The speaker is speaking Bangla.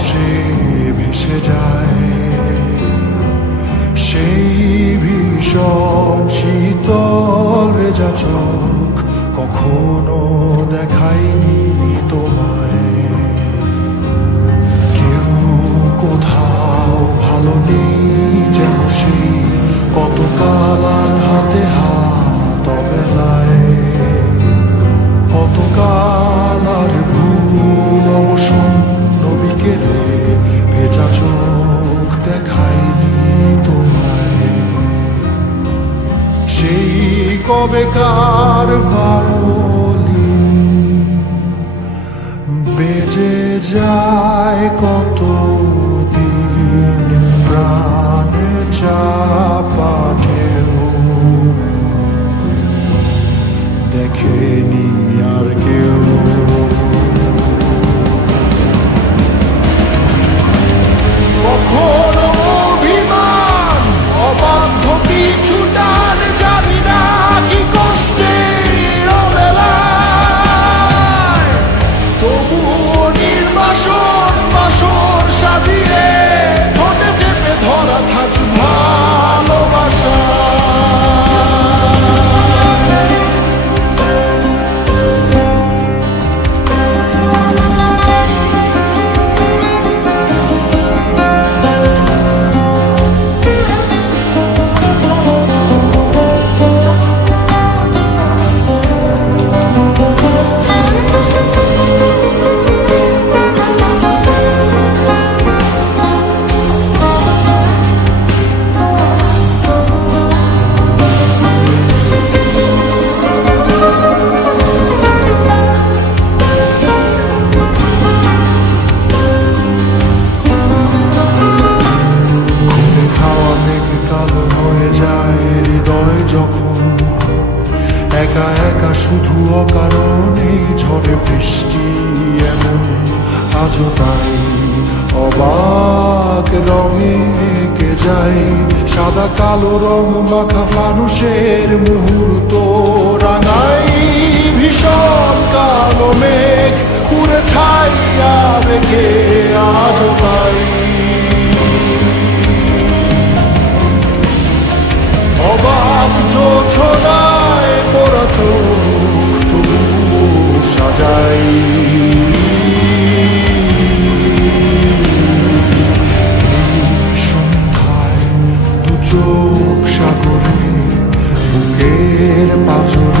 সে ভেসে যায়। সেই ভীষণ শীতল ভেজা চোখ কখনো দেখাইনি তোমায়। কেউ কোথাও ভালো নেই যেন সেই কত কালা ভেজা চোখ দেখায়নি তোমায়। সেই কবেকার ভায়োলিন বেজে যায় কত Marshall! যায় হৃদয় যখন একা একা শুধু অকারণে ঝড়ে বৃষ্টি এমন, আজও তাই অবাক রঙে কে যায় সাদা কালো রং মাখা ফানুষের মুহূর্ত, রাঙাই ভীষণ কালো মেঘ পুরে ছাইয়া রেখে অবাক যোছনায় পড়া তবু সাজাই। সন্ধ্যায় দু চোখ সাগরে বুকের পাঁচরে